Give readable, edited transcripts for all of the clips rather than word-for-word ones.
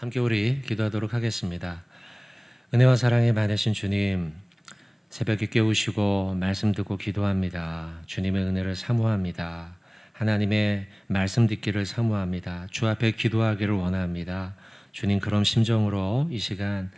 함께 우리 기도하도록 하겠습니다. 은혜와 사랑이 많으신 주님, 새벽에 깨우시고 말씀 듣고 기도합니다. 주님의 은혜를 사모합니다. 하나님의 말씀 듣기를 사모합니다. 주 앞에 기도하기를 원합니다. 주님, 그런 심정으로 이 시간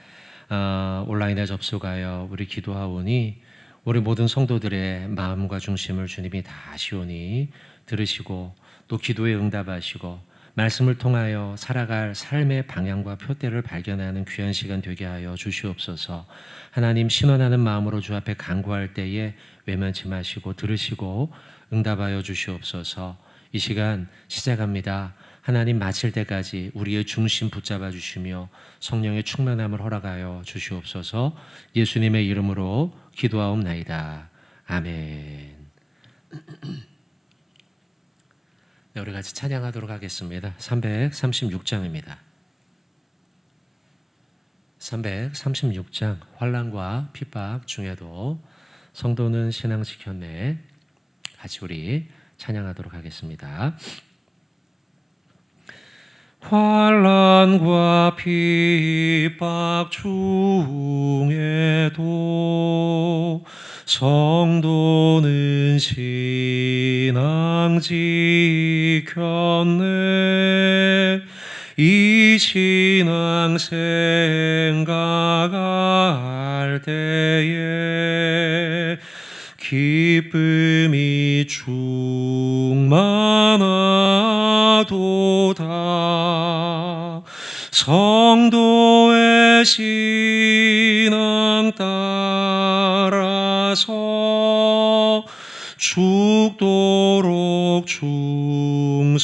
온라인에 접속하여 우리 기도하오니 우리 모든 성도들의 마음과 중심을 주님이 다 아시오니 들으시고 또 기도에 응답하시고 말씀을 통하여 살아갈 삶의 방향과 표대를 발견하는 귀한 시간 되게 하여 주시옵소서. 하나님, 신원하는 마음으로 주 앞에 간구할 때에 외면치 마시고 들으시고 응답하여 주시옵소서. 이 시간 시작합니다. 하나님, 마칠 때까지 우리의 중심 붙잡아 주시며 성령의 충만함을 허락하여 주시옵소서. 예수님의 이름으로 기도하옵나이다. 아멘. 네, 우리 같이 찬양하도록 하겠습니다. 336장입니다. 336장, 환난과 핍박 중에도 성도는 신앙 지켰네. 같이 우리 찬양하도록 하겠습니다. 환난과 핍박 중에도 성도는 신앙 지켰네. 이 신앙 생각할 때에 기쁨이 충만하도다. 성도의 신앙 따라서 죽도록 충성하겠네.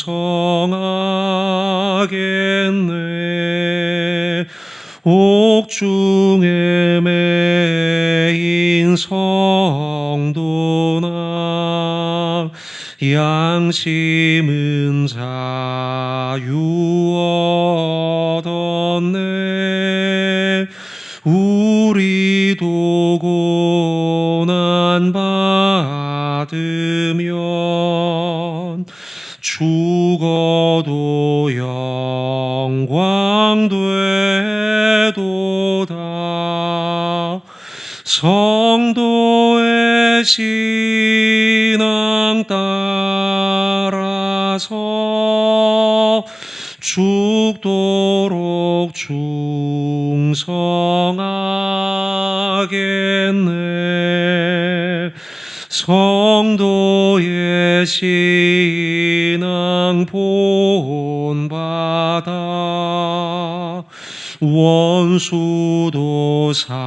옥중에 매인 성도나 양심은 자유 얻었네. 우리도 고난 받으면 죽어도 영광 되도다. 성도의 신앙 따라서 죽도록 충성하겠네. 성도의 신앙 본받아 원수도 사랑하겠네.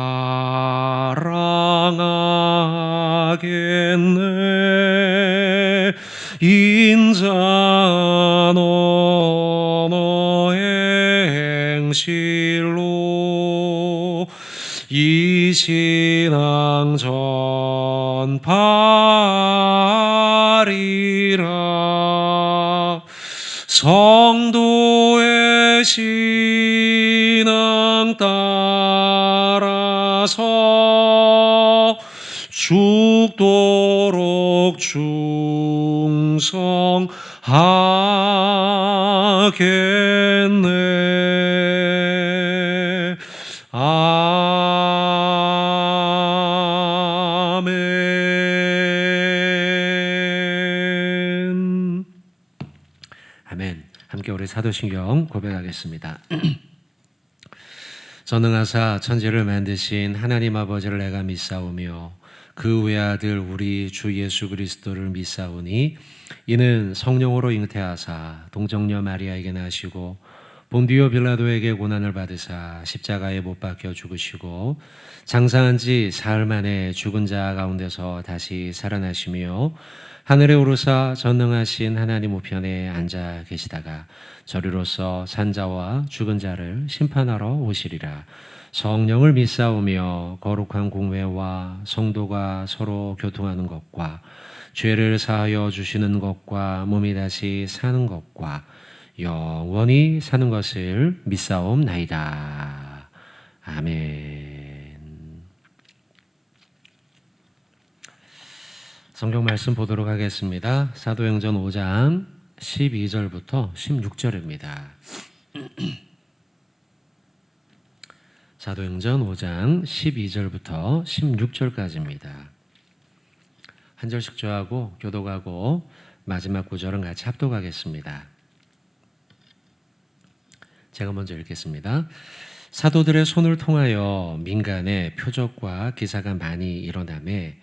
인자 너의 행실로 이 신앙 전파리라. 성도의 신앙 따라서 죽도록 충성하겠네. 아멘. 아멘. 함께 우리 사도신경 고백하겠습니다. 전능하사 천지를 만드신 하나님 아버지를 내가 믿사오며 그 외아들 우리 주 예수 그리스도를 믿사오니 이는 성령으로 잉태하사 동정녀 마리아에게 나시고 본디오 빌라도에게 고난을 받으사 십자가에 못 박혀 죽으시고 장사한 지 사흘 만에 죽은 자 가운데서 다시 살아나시며 하늘에 오르사 전능하신 하나님 우편에 앉아 계시다가 저리로서 산자와 죽은 자를 심판하러 오시리라. 성령을 믿사오며 거룩한 공회와 성도가 서로 교통하는 것과 죄를 사하여 주시는 것과 몸이 다시 사는 것과 영원히 사는 것을 믿사옵나이다. 아멘. 성경 말씀 보도록 하겠습니다. 사도행전 5장 12절부터 16절입니다. 사도행전 5장 12절부터 16절까지입니다. 한 절씩 저하고 교독하고 마지막 구절은 같이 합독하겠습니다. 제가 먼저 읽겠습니다. 사도들의 손을 통하여 민간에 표적과 기사가 많이 일어나매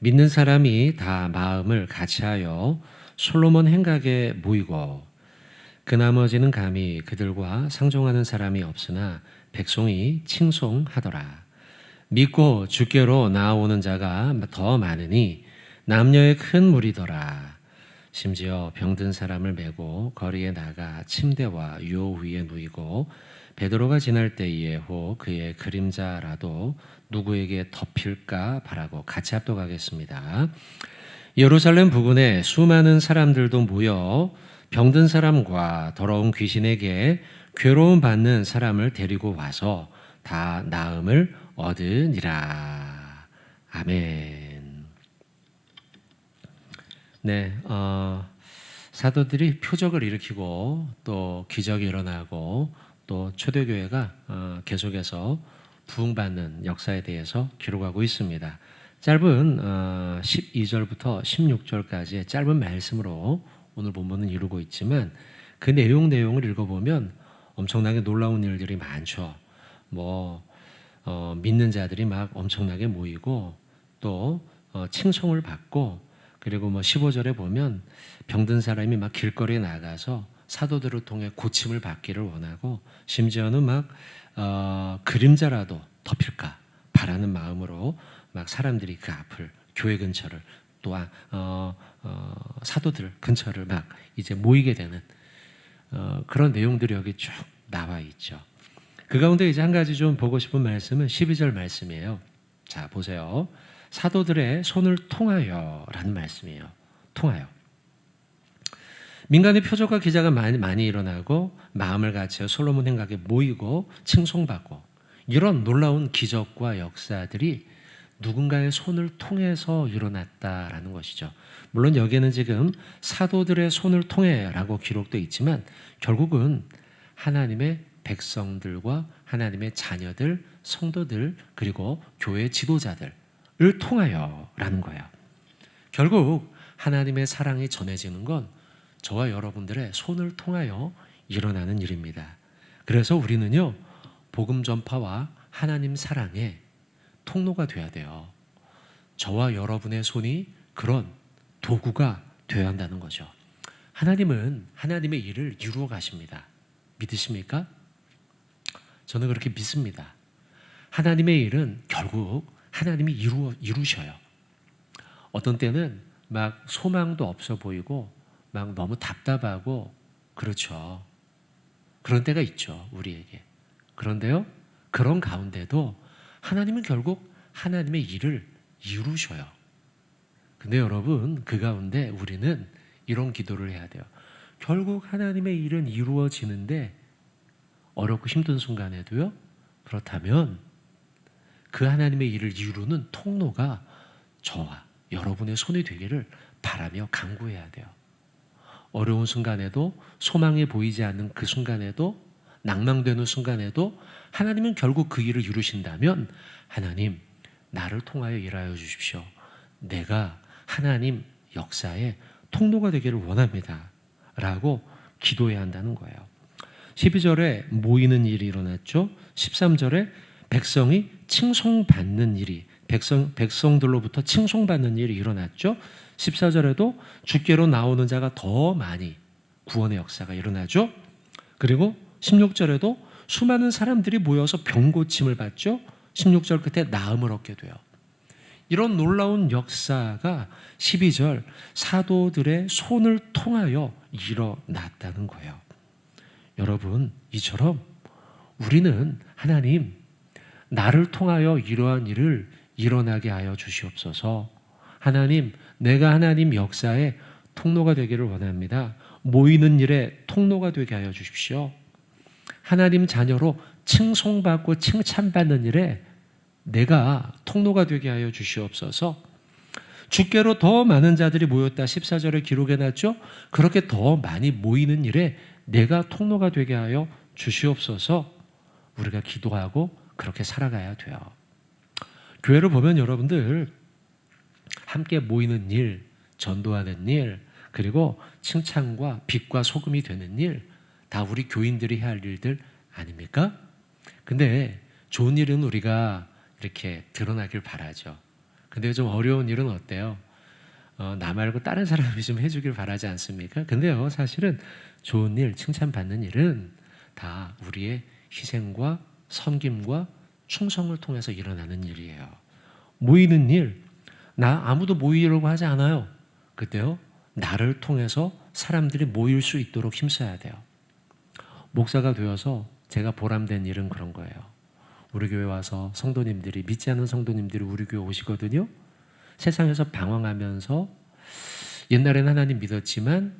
믿는 사람이 다 마음을 같이하여 솔로몬 행각에 모이고 그 나머지는 감히 그들과 상종하는 사람이 없으나 백성이 칭송하더라. 믿고 주께로 나아오는 자가 더 많으니 남녀의 큰 무리더라. 심지어 병든 사람을 메고 거리에 나가 침대와 요 위에 누이고 베드로가 지날 때에 혹 그의 그림자라도 누구에게 덮일까 바라고 같이 합독하겠습니다. 예루살렘 부근에 수많은 사람들도 모여 병든 사람과 더러운 귀신에게 괴로움 받는 사람을 데리고 와서 다 나음을 얻으니라. 아멘. 네, 사도들이 표적을 일으키고 또 기적이 일어나고 또 초대교회가 계속해서 부흥받는 역사에 대해서 기록하고 있습니다. 짧은 12절부터 16절까지의 짧은 말씀으로 오늘 본문은 이루고 있지만 그 내용을 읽어보면 엄청나게 놀라운 일들이 많죠. 믿는 자들이 막 엄청나게 모이고 또 칭송을 받고 그리고 15절에 보면 병든 사람이 막 길거리에 나가서 사도들을 통해 고침을 받기를 원하고 심지어는 막 그림자라도 덮일까 바라는 마음으로 막 사람들이 그 앞을 교회 근처를 또한 사도들 근처를 막 이제 모이게 되는 그런 내용들이 여기 쭉 나와 있죠. 그 가운데 이제 한 가지 좀 보고 싶은 말씀은 12절 말씀이에요. 자, 보세요. 사도들의 손을 통하여라는 말씀이에요. 통하여. 민간의 표적과 기자가 많이 일어나고 마음을 같이하여 솔로몬 행각에 모이고 칭송받고 이런 놀라운 기적과 역사들이 누군가의 손을 통해서 일어났다라는 것이죠. 물론 여기에는 지금 사도들의 손을 통해라고 기록되어 있지만 결국은 하나님의 백성들과 하나님의 자녀들, 성도들 그리고 교회 지도자들을 통하여라는 거예요. 결국 하나님의 사랑이 전해지는 건 저와 여러분들의 손을 통하여 일어나는 일입니다. 그래서 우리는요, 복음 전파와 하나님 사랑의 통로가 돼야 돼요. 저와 여러분의 손이 그런 도구가 되어야 한다는 거죠. 하나님은 하나님의 일을 이루어 가십니다. 믿으십니까? 저는 그렇게 믿습니다. 하나님의 일은 결국 하나님이 이루셔요. 어떤 때는 막 소망도 없어 보이고 막 너무 답답하고 그렇죠. 그런 때가 있죠, 우리에게. 그런데요, 그런 가운데도 하나님은 결국 하나님의 일을 이루셔요. 근데 여러분, 그 가운데 우리는 이런 기도를 해야 돼요. 결국 하나님의 일은 이루어지는데 어렵고 힘든 순간에도요, 그렇다면 그 하나님의 일을 이루는 통로가 저와 여러분의 손이 되기를 바라며 간구해야 돼요. 어려운 순간에도 소망이 보이지 않는 그 순간에도 낭망되는 순간에도 하나님은 결국 그 일을 이루신다면 하나님 나를 통하여 일하여 주십시오. 내가 하나님 역사의 통로가 되기를 원합니다. 라고 기도해야 한다는 거예요. 12절에 모이는 일이 일어났죠. 13절에 백성이 칭송받는 일이 백성들로부터 칭송받는 일이 일어났죠. 14절에도 주께로 나오는 자가 더 많이 구원의 역사가 일어나죠. 그리고 16절에도 수많은 사람들이 모여서 병고침을 받죠. 16절 끝에 나음을 얻게 돼요. 이런 놀라운 역사가 12절 사도들의 손을 통하여 일어났다는 거예요. 여러분, 이처럼 우리는 하나님 나를 통하여 이러한 일을 일어나게 하여 주시옵소서. 하나님, 내가 하나님 역사의 통로가 되기를 원합니다. 모이는 일에 통로가 되게 하여 주십시오. 하나님 자녀로 칭송받고 칭찬받는 일에 내가 통로가 되게 하여 주시옵소서. 주께로 더 많은 자들이 모였다 14절에 기록해놨죠. 그렇게 더 많이 모이는 일에 내가 통로가 되게 하여 주시옵소서. 우리가 기도하고 그렇게 살아가야 돼요. 교회를 보면 여러분들 함께 모이는 일, 전도하는 일, 그리고 칭찬과 빛과 소금이 되는 일, 다 우리 교인들이 해야 할 일들 아닙니까? 근데 좋은 일은 우리가 이렇게 드러나길 바라죠. 근데 좀 어려운 일은 어때요? 나 말고 다른 사람이 좀 해주길 바라지 않습니까? 근데요, 사실은 좋은 일, 칭찬받는 일은 다 우리의 희생과 섬김과 충성을 통해서 일어나는 일이에요. 모이는 일, 나 아무도 모이려고 하지 않아요. 그때요, 나를 통해서 사람들이 모일 수 있도록 힘써야 돼요. 목사가 되어서 제가 보람된 일은 그런 거예요. 우리 교회 와서 성도님들이, 믿지 않는 성도님들이 우리 교회 오시거든요. 세상에서 방황하면서 옛날에는 하나님 믿었지만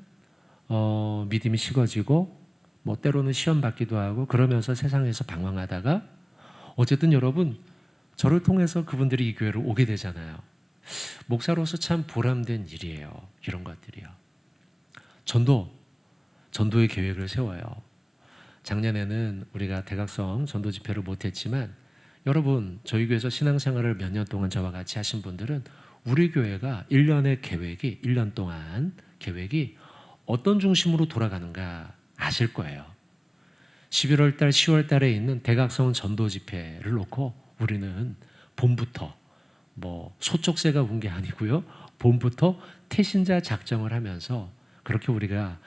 믿음이 식어지고 뭐 때로는 시험 받기도 하고 그러면서 세상에서 방황하다가 어쨌든 여러분 저를 통해서 그분들이 이 교회로 오게 되잖아요. 목사로서 참 보람된 일이에요. 이런 것들이요. 전도의 계획을 세워요. 작년에는 우리가 대각성 전도 집회를 못했지만 여러분 저희 교회에서 신앙생활을 몇 년 동안 저와 같이 하신 분들은 우리 교회가 1년 동안 계획이 어떤 중심으로 돌아가는가 아실 거예요. 11월 달, 10월 달에 있는 대각성 전도 집회를 놓고 우리는 봄부터 뭐 소쪽새가 운 게 아니고요. 봄부터 태신자 작정을 하면서 그렇게 우리가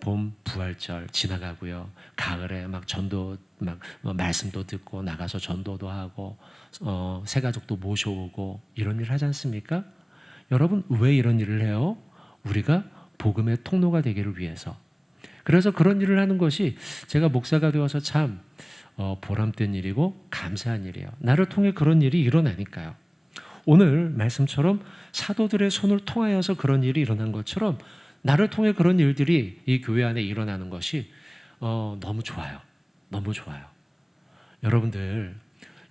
봄 부활절 지나가고요. 가을에 막 전도 막 말씀도 듣고 나가서 전도도 하고 새 가족도 모셔오고 이런 일 하지 않습니까? 여러분 왜 이런 일을 해요? 우리가 복음의 통로가 되기를 위해서. 그래서 그런 일을 하는 것이 제가 목사가 되어서 참 보람된 일이고 감사한 일이에요. 나를 통해 그런 일이 일어나니까요. 오늘 말씀처럼 사도들의 손을 통하여서 그런 일이 일어난 것처럼 나를 통해 그런 일들이 이 교회 안에 일어나는 것이 너무 좋아요. 너무 좋아요.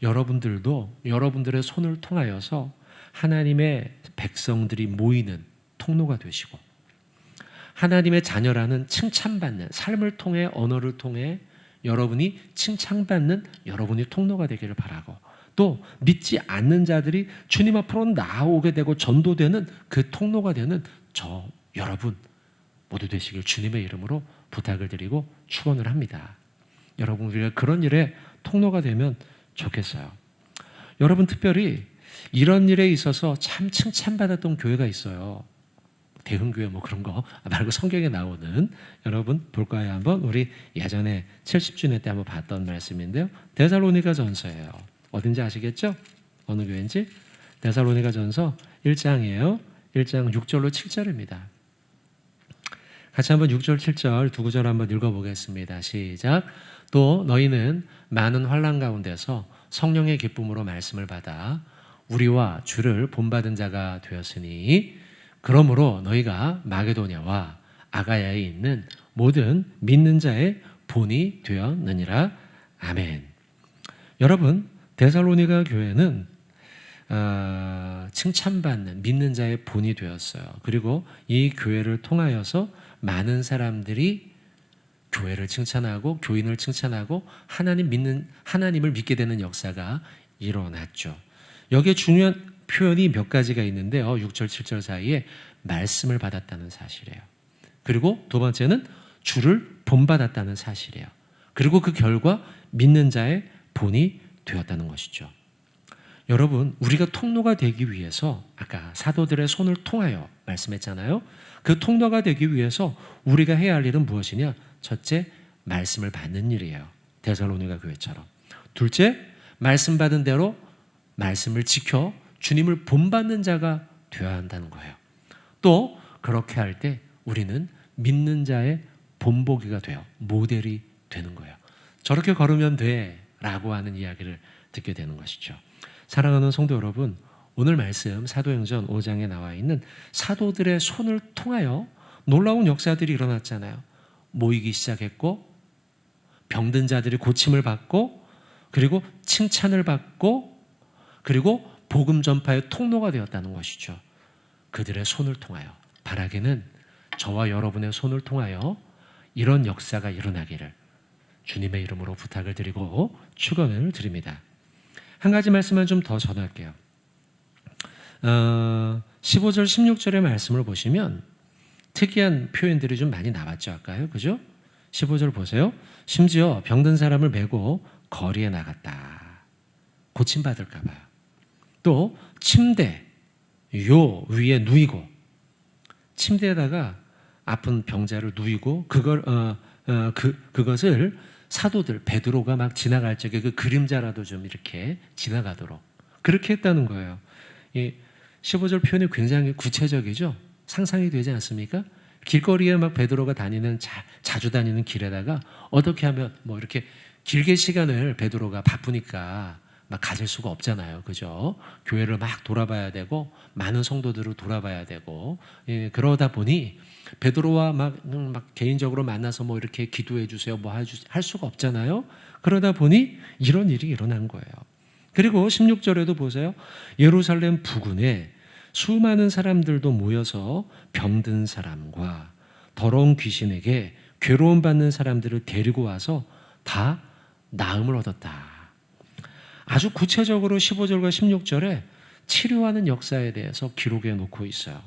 여러분들도 여러분들의 손을 통하여서 하나님의 백성들이 모이는 통로가 되시고 하나님의 자녀라는 칭찬받는 삶을 통해 언어를 통해 여러분이 칭찬받는 여러분이 통로가 되기를 바라고 또 믿지 않는 자들이 주님 앞으로 나오게 되고 전도되는 그 통로가 되는 저 여러분 모두 되시길 주님의 이름으로 부탁을 드리고 축원을 합니다. 여러분 우리가 그런 일에 통로가 되면 좋겠어요. 여러분 특별히 이런 일에 있어서 참 칭찬받았던 교회가 있어요. 대흥교회 뭐 그런 거 말고 성경에 나오는 여러분 볼까요? 한번 우리 예전에 70주년 때 한번 봤던 말씀인데요. 데살로니가 전서예요. 어딘지 아시겠죠? 어느 교회인지? 데살로니가 전서 1장이에요. 1장 6절로 7절입니다. 같이 한번 6절 7절 두 구절 한번 읽어보겠습니다. 시작. 또 너희는 많은 환난 가운데서 성령의 기쁨으로 말씀을 받아 우리와 주를 본받은 자가 되었으니 그러므로 너희가 마게도냐와 아가야에 있는 모든 믿는 자의 본이 되었느니라. 아멘. 여러분 데살로니가 교회는 칭찬받는 믿는 자의 본이 되었어요. 그리고 이 교회를 통하여서 많은 사람들이 교회를 칭찬하고 교인을 칭찬하고 하나님을 믿게 되는 역사가 일어났죠. 여기에 중요한 표현이 몇 가지가 있는데요. 6절 7절 사이에 말씀을 받았다는 사실이에요. 그리고 두 번째는 주를 본받았다는 사실이에요. 그리고 그 결과 믿는 자의 본이 되었다는 것이죠. 여러분 우리가 통로가 되기 위해서 아까 사도들의 손을 통하여 말씀했잖아요. 그 통로가 되기 위해서 우리가 해야 할 일은 무엇이냐? 첫째, 말씀을 받는 일이에요. 데살로니가 교회처럼. 둘째, 말씀 받은 대로 말씀을 지켜 주님을 본받는 자가 되어야 한다는 거예요. 또 그렇게 할 때 우리는 믿는 자의 본보기가 돼요. 모델이 되는 거예요. 저렇게 걸으면 돼 라고 하는 이야기를 듣게 되는 것이죠. 사랑하는 성도 여러분, 오늘 말씀 사도행전 5장에 나와 있는 사도들의 손을 통하여 놀라운 역사들이 일어났잖아요. 모이기 시작했고 병든 자들이 고침을 받고 그리고 칭찬을 받고 그리고 복음 전파의 통로가 되었다는 것이죠. 그들의 손을 통하여 바라기는 저와 여러분의 손을 통하여 이런 역사가 일어나기를 주님의 이름으로 부탁을 드리고 축원을 드립니다. 한 가지 말씀만 좀 더 전할게요. 15절, 16절의 말씀을 보시면 특이한 표현들이 좀 많이 나왔죠. 아까요. 그죠? 15절 보세요. 심지어 병든 사람을 메고 거리에 나갔다. 고침받을까 봐요. 또 침대 요 위에 누이고, 침대에다가 아픈 병자를 누이고 그것을 사도들 베드로가 막 지나갈 적에 그 그림자라도 좀 이렇게 지나가도록 그렇게 했다는 거예요. 이 15절 표현이 굉장히 구체적이죠. 상상이 되지 않습니까? 길거리에 막 베드로가 다니는 자주 다니는 길에다가 어떻게 하면 뭐 이렇게 길게 시간을 베드로가 바쁘니까 막 가질 수가 없잖아요. 그죠? 교회를 막 돌아봐야 되고 많은 성도들을 돌아봐야 되고, 그러다 보니 베드로와 막 개인적으로 만나서 뭐 이렇게 기도해 주세요 뭐 할 수가 없잖아요. 그러다 보니 이런 일이 일어난 거예요. 그리고 16절에도 보세요. 예루살렘 부근에 수많은 사람들도 모여서 병든 사람과 더러운 귀신에게 괴로움 받는 사람들을 데리고 와서 다 나음을 얻었다. 아주 구체적으로 15절과 16절에 치료하는 역사에 대해서 기록해 놓고 있어요.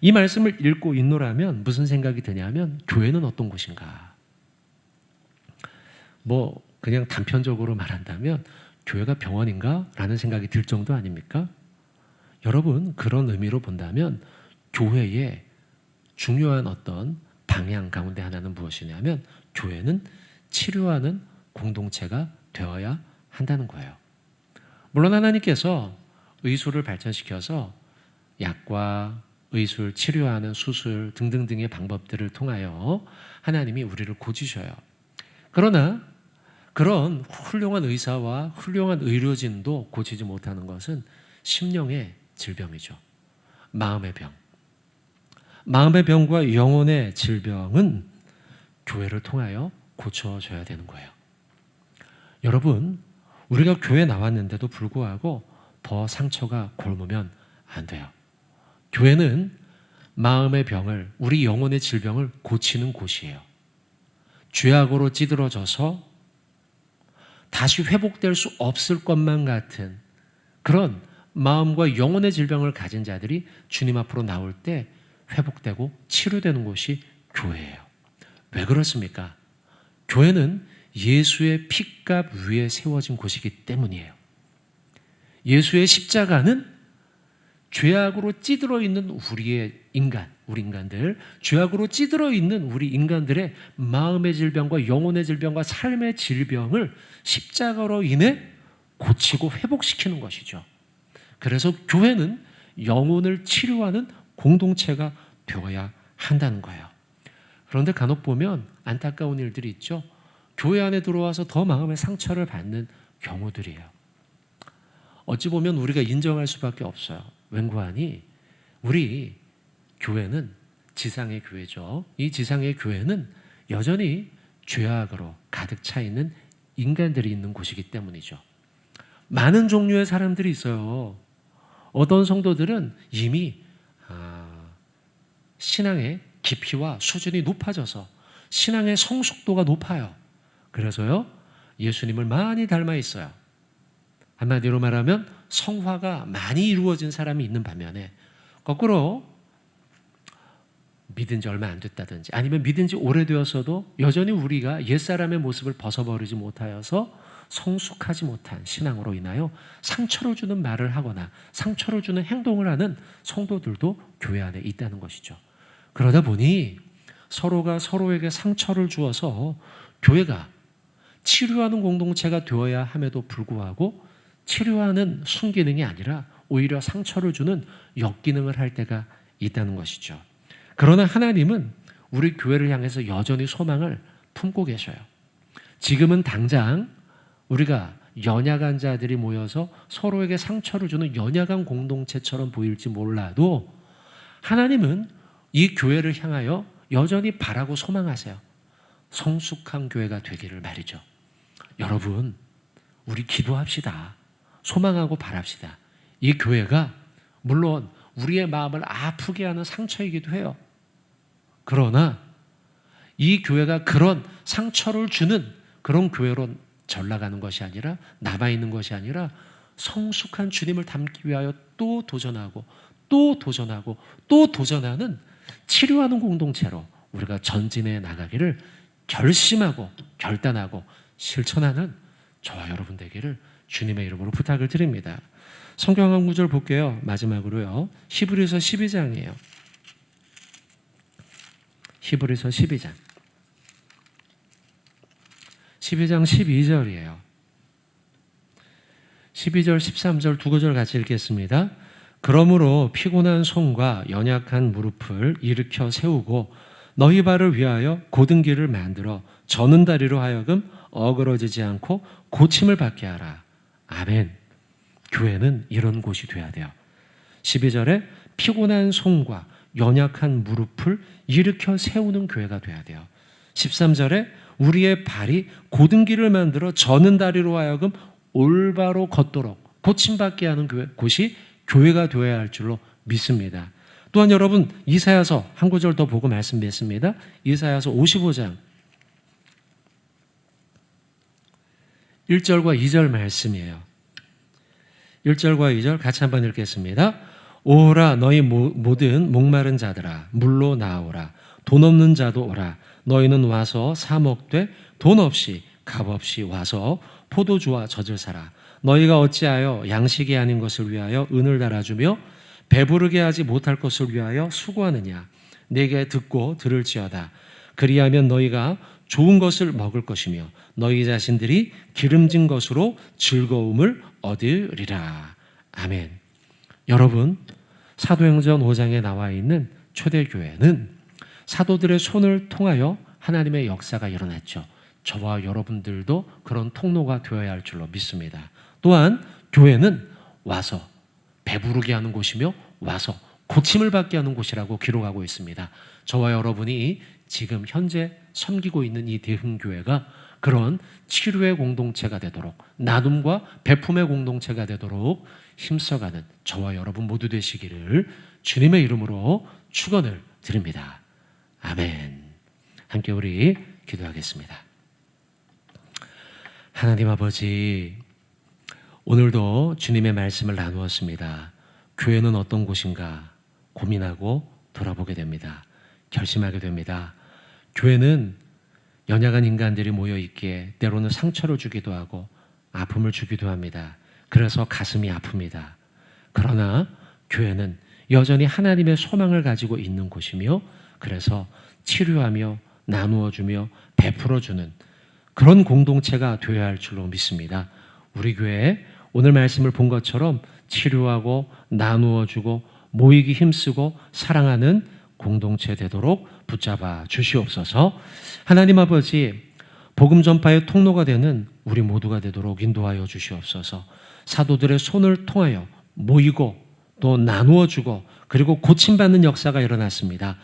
이 말씀을 읽고 있노라면 무슨 생각이 드냐면, 교회는 어떤 곳인가? 뭐 그냥 단편적으로 말한다면 교회가 병원인가? 라는 생각이 들 정도 아닙니까? 여러분, 그런 의미로 본다면 교회의 중요한 어떤 방향 가운데 하나는 무엇이냐면, 교회는 치료하는 공동체가 되어야 한다는 거예요. 물론 하나님께서 의술을 발전시켜서 약과 의술, 치료하는 수술 등등등의 방법들을 통하여 하나님이 우리를 고치셔요. 그러나 그런 훌륭한 의사와 훌륭한 의료진도 고치지 못하는 것은 심령의 질병이죠. 마음의 병. 마음의 병과 영혼의 질병은 교회를 통하여 고쳐져야 되는 거예요. 여러분, 우리가 교회 나왔는데도 불구하고 더 상처가 곪으면 안 돼요. 교회는 마음의 병을, 우리 영혼의 질병을 고치는 곳이에요. 죄악으로 찌들어져서 다시 회복될 수 없을 것만 같은 그런 마음과 영혼의 질병을 가진 자들이 주님 앞으로 나올 때 회복되고 치료되는 곳이 교회예요. 왜 그렇습니까? 교회는 예수의 핏값 위에 세워진 곳이기 때문이에요. 예수의 십자가는 죄악으로 찌들어 있는 우리 인간들, 죄악으로 찌들어 있는 우리 인간들의 마음의 질병과 영혼의 질병과 삶의 질병을 십자가로 인해 고치고 회복시키는 것이죠. 그래서 교회는 영혼을 치료하는 공동체가 되어야 한다는 거예요. 그런데 간혹 보면 안타까운 일들이 있죠. 교회 안에 들어와서 더 마음의 상처를 받는 경우들이에요. 어찌 보면 우리가 인정할 수밖에 없어요. 왠고하니 우리 교회는 지상의 교회죠. 이 지상의 교회는 여전히 죄악으로 가득 차 있는 인간들이 있는 곳이기 때문이죠. 많은 종류의 사람들이 있어요. 어떤 성도들은 이미 신앙의 깊이와 수준이 높아져서 신앙의 성숙도가 높아요. 그래서요, 예수님을 많이 닮아 있어요. 한마디로 말하면 성화가 많이 이루어진 사람이 있는 반면에, 거꾸로 믿은 지 얼마 안 됐다든지 아니면 믿은 지 오래되었어도 여전히 우리가 옛사람의 모습을 벗어버리지 못하여서 성숙하지 못한 신앙으로 인하여 상처를 주는 말을 하거나 상처를 주는 행동을 하는 성도들도 교회 안에 있다는 것이죠. 그러다 보니 서로가 서로에게 상처를 주어서 교회가 치료하는 공동체가 되어야 함에도 불구하고 치료하는 순기능이 아니라 오히려 상처를 주는 역기능을 할 때가 있다는 것이죠. 그러나 하나님은 우리 교회를 향해서 여전히 소망을 품고 계셔요. 지금은 당장 우리가 연약한 자들이 모여서 서로에게 상처를 주는 연약한 공동체처럼 보일지 몰라도 하나님은 이 교회를 향하여 여전히 바라고 소망하세요. 성숙한 교회가 되기를 말이죠. 여러분, 우리 기도합시다. 소망하고 바랍시다. 이 교회가 물론 우리의 마음을 아프게 하는 상처이기도 해요. 그러나 이 교회가 그런 상처를 주는 그런 교회로 전락하는 것이 아니라, 남아있는 것이 아니라 성숙한 주님을 닮기 위하여 또 도전하고 또 도전하고 또 도전하는, 치료하는 공동체로 우리가 전진해 나가기를 결심하고 결단하고 실천하는 저와 여러분 되기를 주님의 이름으로 부탁을 드립니다. 성경 한 구절 볼게요. 마지막으로요. 히브리서 12장이에요. 히브리서 12장 12절이에요. 12절 13절 두 구절 같이 읽겠습니다. 그러므로 피곤한 손과 연약한 무릎을 일으켜 세우고 너희 발을 위하여 곧은 길을 만들어 저는 다리로 하여금 어그러지지 않고 고침을 받게 하라. 아멘. 교회는 이런 곳이 돼야 돼요. 12절에 피곤한 손과 연약한 무릎을 일으켜 세우는 교회가 돼야 돼요. 13절에 우리의 발이 곧은 길을 만들어 저는 다리로 하여금 올바로 걷도록 고침받게 하는 곳이 교회가 되어야 할 줄로 믿습니다. 또한 여러분, 이사야서 한 구절 더 보고 말씀 맺습니다. 이사야서 55장 1절과 2절 말씀이에요. 1절과 2절 같이 한번 읽겠습니다. 오라 너희 모든 목마른 자들아 물로 나오라. 돈 없는 자도 오라. 너희는 와서 사 먹되 돈 없이 값 없이 와서 포도주와 젖을 사라. 너희가 어찌하여 양식이 아닌 것을 위하여 은을 달아주며 배부르게 하지 못할 것을 위하여 수고하느냐. 내게 듣고 들을지어다. 그리하면 너희가 좋은 것을 먹을 것이며 너희 자신들이 기름진 것으로 즐거움을 얻으리라. 아멘. 여러분, 사도행전 5장에 나와 있는 초대교회는 사도들의 손을 통하여 하나님의 역사가 일어났죠. 저와 여러분들도 그런 통로가 되어야 할 줄로 믿습니다. 또한 교회는 와서 배부르게 하는 곳이며 와서 고침을 받게 하는 곳이라고 기록하고 있습니다. 저와 여러분이 지금 현재 섬기고 있는 이 대흥교회가 그런 치료의 공동체가 되도록, 나눔과 베품의 공동체가 되도록 힘써가는 저와 여러분 모두 되시기를 주님의 이름으로 축원을 드립니다. 아멘. 함께 우리 기도하겠습니다. 하나님 아버지, 오늘도 주님의 말씀을 나누었습니다. 교회는 어떤 곳인가 고민하고 돌아보게 됩니다. 결심하게 됩니다. 교회는 연약한 인간들이 모여있기에 때로는 상처를 주기도 하고 아픔을 주기도 합니다. 그래서 가슴이 아픕니다. 그러나 교회는 여전히 하나님의 소망을 가지고 있는 곳이며, 그래서 치료하며 나누어주며 베풀어주는 그런 공동체가 되어야 할 줄로 믿습니다. 우리 교회에 오늘 말씀을 본 것처럼 치료하고 나누어주고 모이기 힘쓰고 사랑하는 공동체 되도록 붙잡아 주시옵소서. 하나님 아버지, 복음 전파의 통로가 되는 우리 모두가 되도록 인도하여 주시옵소서. 사도들의 손을 통하여 모이고 또 나누어주고 그리고 고침받는 역사가 일어났습니다.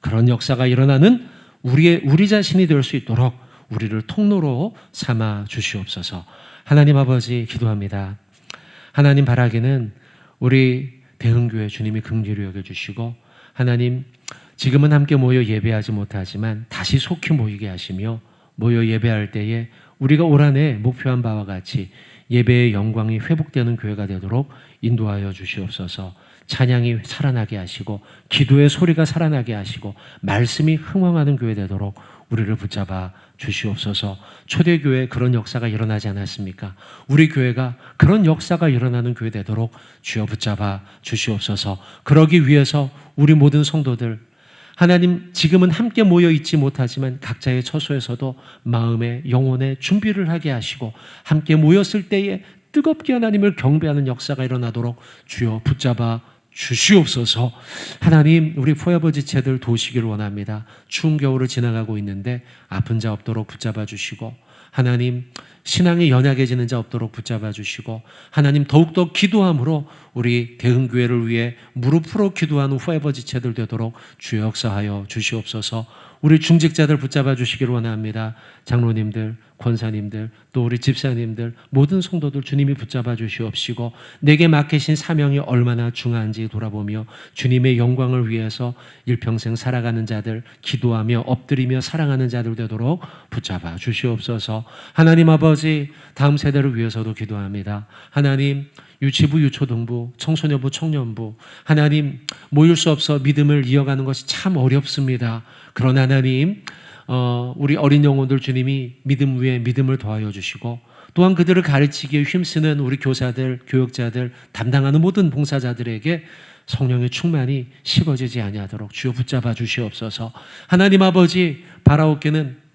그런 역사가 일어나는 우리 자신이 될 수 있도록 우리를 통로로 삼아 주시옵소서. 하나님 아버지, 기도합니다. 하나님 바라기는 우리 대흥교회 주님이 긍휼히 여겨주시고, 하나님 지금은 함께 모여 예배하지 못하지만 다시 속히 모이게 하시며, 모여 예배할 때에 우리가 올 한해 목표한 바와 같이 예배의 영광이 회복되는 교회가 되도록 인도하여 주시옵소서. 찬양이 살아나게 하시고 기도의 소리가 살아나게 하시고 말씀이 흥황하는 교회 되도록 우리를 붙잡아 주시옵소서. 초대교회에 그런 역사가 일어나지 않았습니까? 우리 교회가 그런 역사가 일어나는 교회 되도록 주여 붙잡아 주시옵소서. 그러기 위해서 우리 모든 성도들, 하나님 지금은 함께 모여 있지 못하지만 각자의 처소에서도 마음에 영혼에 준비를 하게 하시고 함께 모였을 때에 뜨겁게 하나님을 경배하는 역사가 일어나도록 주여 붙잡아 주시옵소서. 하나님, 우리 포에버 지체들 도우시기를 원합니다. 추운 겨울을 지나가고 있는데 아픈 자 없도록 붙잡아 주시고, 하나님 신앙이 연약해지는 자 없도록 붙잡아 주시고, 하나님 더욱더 기도함으로 우리 대흥교회를 위해 무릎으로 기도하는 포에버 지체들 되도록 주여 역사하여 주시옵소서. 우리 중직자들 붙잡아 주시기를 원합니다. 장로님들, 권사님들, 또 우리 집사님들, 모든 성도들 주님이 붙잡아 주시옵시고, 내게 맡기신 사명이 얼마나 중요한지 돌아보며 주님의 영광을 위해서 일평생 살아가는 자들, 기도하며 엎드리며 사랑하는 자들 되도록 붙잡아 주시옵소서. 하나님 아버지, 아버지, 다음 세대를 위해서도 기도합니다. 하나님, 유치부, 유초등부, 청소년부, 청년부, 하나님, 모일 수 없어 믿음을 이어가는 것이 참 어렵습니다. 그러나 하나님, 우리 어린 영혼들 주님이 믿음 위에 믿음을 더하여 주시고, 또한 그들을 가르치기에 힘쓰는 우리 교사들, 교역자들, 담당하는 모든 봉사자들에게 성령의 충만이 식어지지 아니하도록 주여 붙잡아 주시옵소서. 하나님 아버지, 바라옵기는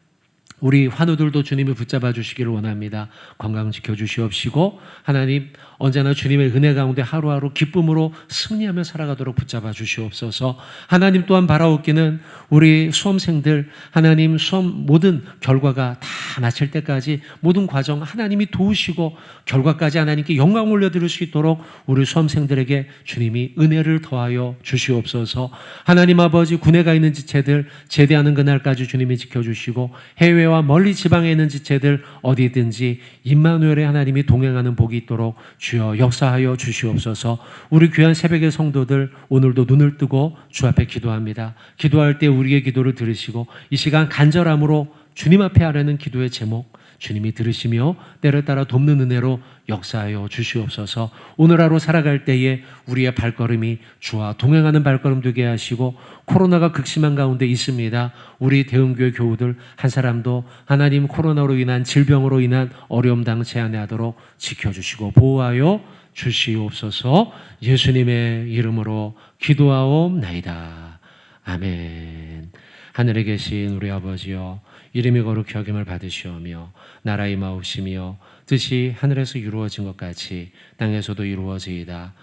우리 환우들도 주님이 붙잡아 주시기를 원합니다. 건강 지켜주시옵시고, 하나님 언제나 주님의 은혜 가운데 하루하루 기쁨으로 승리하며 살아가도록 붙잡아 주시옵소서. 하나님 또한 바라옵기는 우리 수험생들, 하나님 수험 모든 결과가 다 마칠 때까지 모든 과정 하나님이 도우시고 결과까지 하나님께 영광 올려드릴 수 있도록 우리 수험생들에게 주님이 은혜를 더하여 주시옵소서. 하나님 아버지, 군에 가 있는 지체들 제대하는 그날까지 주님이 지켜주시고, 해외와 멀리 지방에 있는 지체들 어디든지 임마누엘의 하나님이 동행하는 복이 있도록 주여 역사하여 주시옵소서. 우리 귀한 새벽의 성도들 오늘도 눈을 뜨고 주 앞에 기도합니다. 기도할 때 우리의 기도를 들으시고 이 시간 간절함으로 주님 앞에 하려는 기도의 제목 주님이 들으시며 때를 따라 돕는 은혜로 역사하여 주시옵소서. 오늘 하루 살아갈 때에 우리의 발걸음이 주와 동행하는 발걸음 되게 하시고, 코로나가 극심한 가운데 있습니다. 우리 대흥교회 교우들 한 사람도 하나님 코로나로 인한 질병으로 인한 어려움 당치 아니하도록 지켜주시고 보호하여 주시옵소서. 예수님의 이름으로 기도하옵나이다. 아멘. 하늘에 계신 우리 아버지여, 이름이 거룩히 여김을 받으시오며 나라의 임하옵시며 뜻이 하늘에서 이루어진 것 같이 땅에서도 이루어지이다.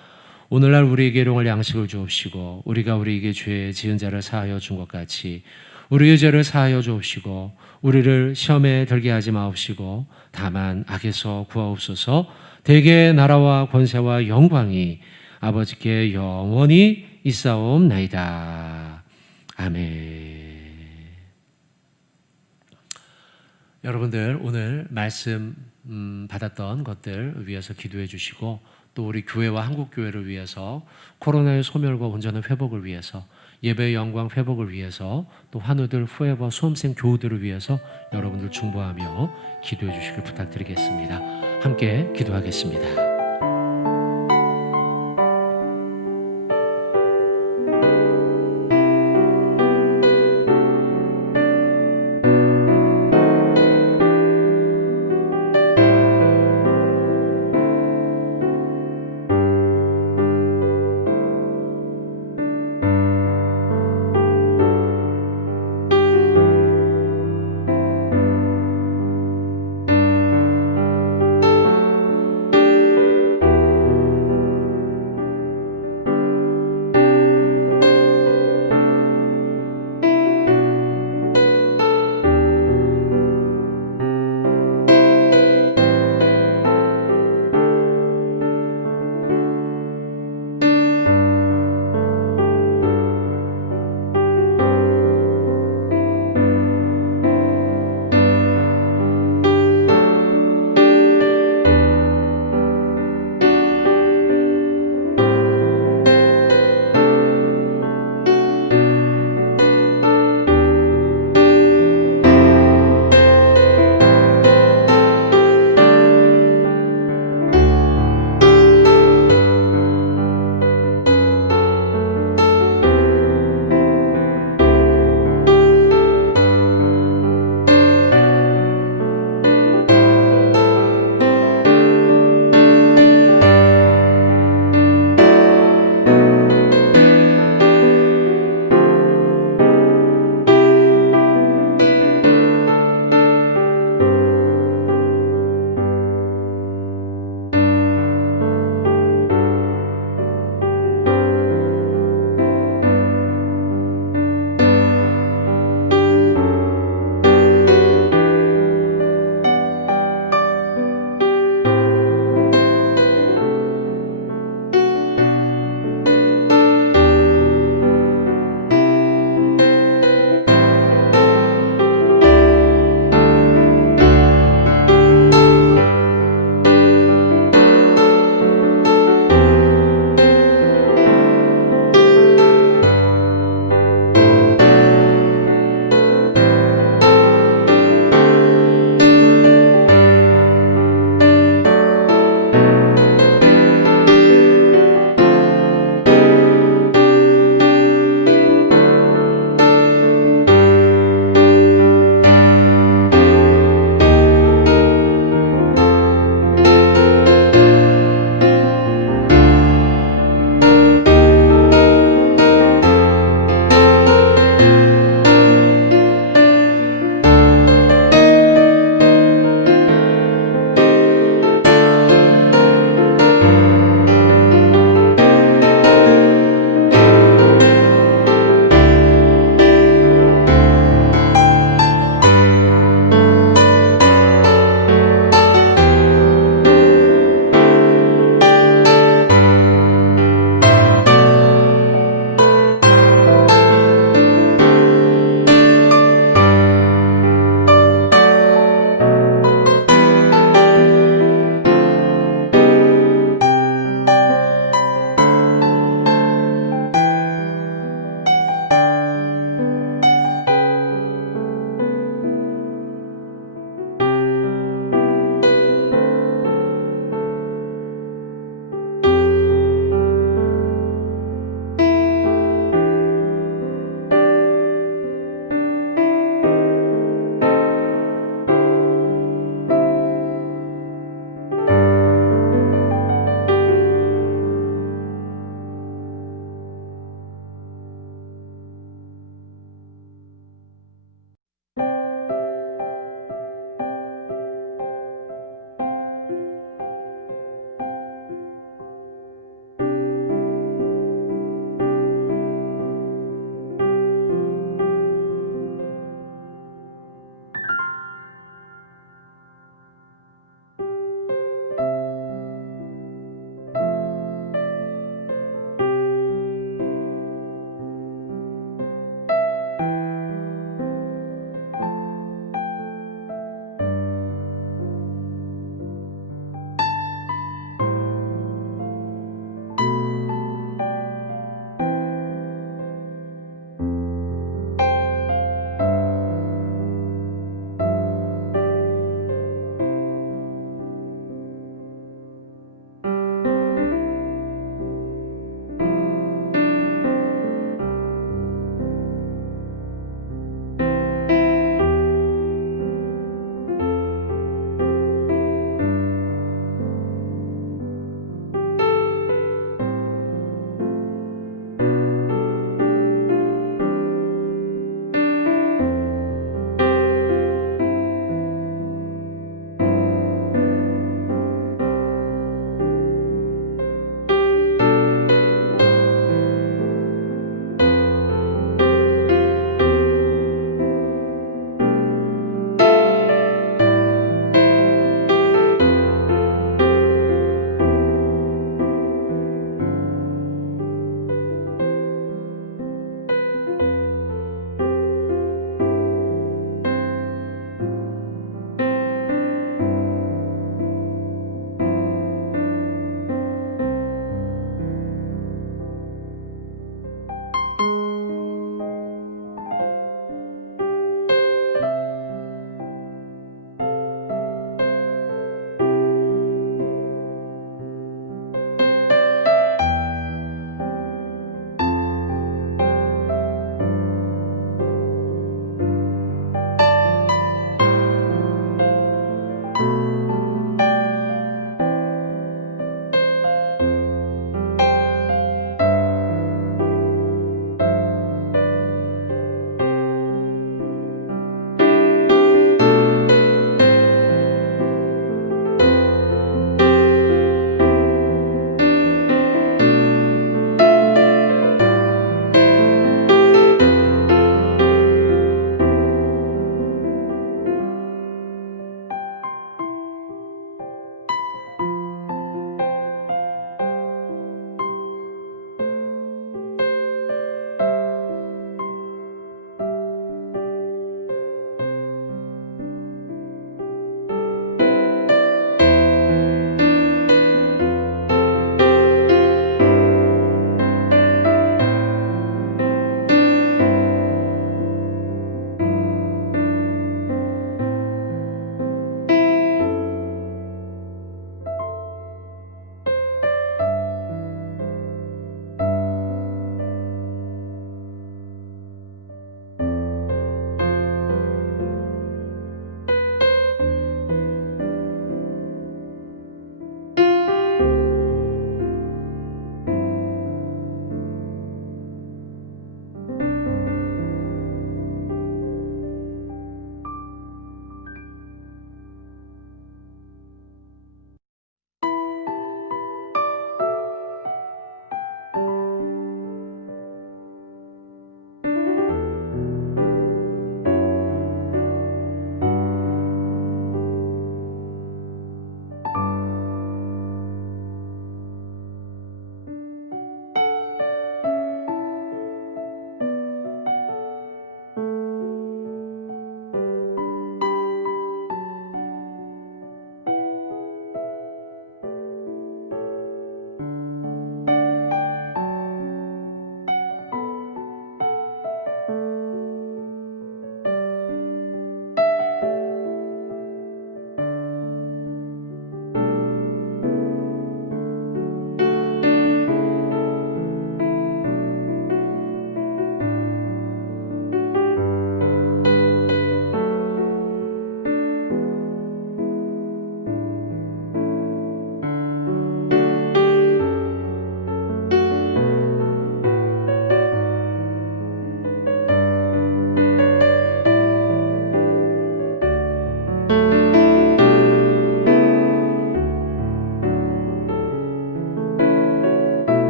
오늘날 우리에게 일용할 양식을 주옵시고, 우리가 우리에게 죄 지은 자를 사하여 준 것 같이 우리의 죄를 사하여 주옵시고, 우리를 시험에 들게 하지 마옵시고 다만 악에서 구하옵소서. 대개 나라와 권세와 영광이 아버지께 영원히 있사옵나이다. 아멘. 여러분들 오늘 말씀 받았던 것들 위해서 기도해 주시고, 또 우리 교회와 한국교회를 위해서 코로나의 소멸과 온전한 회복을 위해서, 예배의 영광 회복을 위해서, 또 환우들, 후회와 수험생 교우들을 위해서 여러분들 중보하며 기도해 주시길 부탁드리겠습니다. 함께 기도하겠습니다.